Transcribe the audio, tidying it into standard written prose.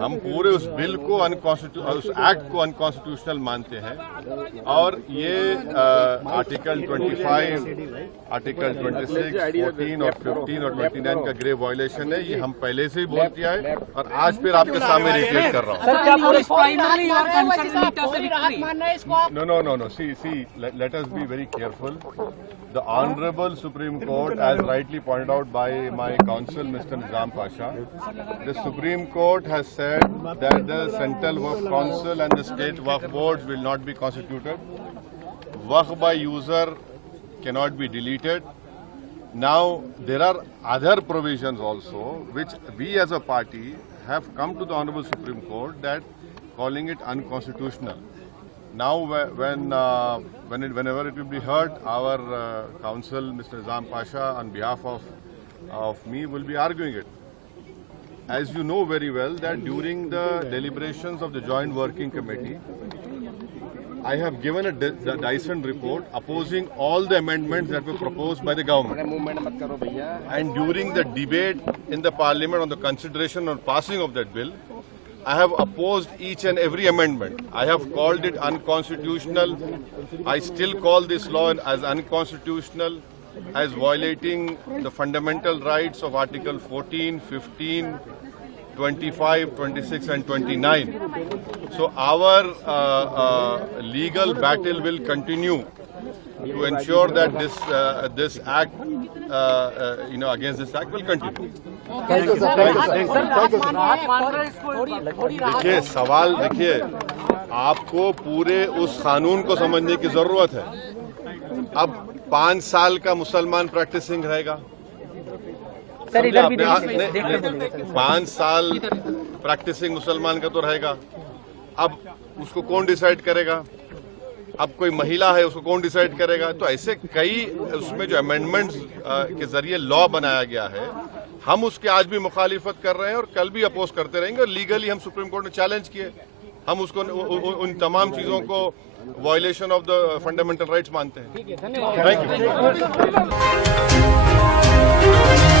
हम पूरे उस बिल को उस एक्ट को अनकॉन्स्टिट्यूशनल मानते हैं और ये आर्टिकल 25, आर्टिकल 26, 14 और 15 और 29 का ग्रेव वायलेशन है। ये हम पहले से ही बोल दिया है और आज फिर आपके सामने रिपीट कर रहा हूँ। No. See. Let us be very careful. The Honorable Supreme Court, as rightly pointed out by my counsel, Mr. Nizam Pasha, the Supreme Court has said that the Central Waqf Council and the State Waqf Boards will not be constituted. Waqf by user cannot be deleted. Now, there are other provisions also which we as a party have come to the Honorable Supreme Court that calling it unconstitutional. Now, whenever it will be heard, our counsel, Mr. Nizam Pasha, on behalf of me, will be arguing it. As you know very well, that during the deliberations of the Joint Working Committee, I have given a Dyson report opposing all the amendments that were proposed by the government. And during the debate in the Parliament on the consideration or passing of that bill, I have opposed each and every amendment. I have called it unconstitutional. I still call this law as unconstitutional, as violating the fundamental rights of Article 14, 15, 25, 26 and 29. So our legal battle will continue to ensure that this act, against this act will continue. देखिए सवाल देखिए आपको पूरे उस कानून को समझने की जरूरत है। अब 5 साल का मुसलमान प्रैक्टिसिंग रहेगा सर, इधर भी 5 साल प्रैक्टिसिंग मुसलमान का तो रहेगा। अब उसको कौन डिसाइड करेगा? अब कोई महिला है उसको कौन डिसाइड करेगा? तो ऐसे कई उसमें जो अमेंडमेंट्स के जरिए लॉ बनाया गया है, हम उसके आज भी मुखालिफत कर रहे हैं और कल भी अपोज करते रहेंगे और लीगली हम सुप्रीम कोर्ट में चैलेंज किए। हम उसको उन तमाम चीजों को violation of the fundamental rights मानते हैं। Thank you.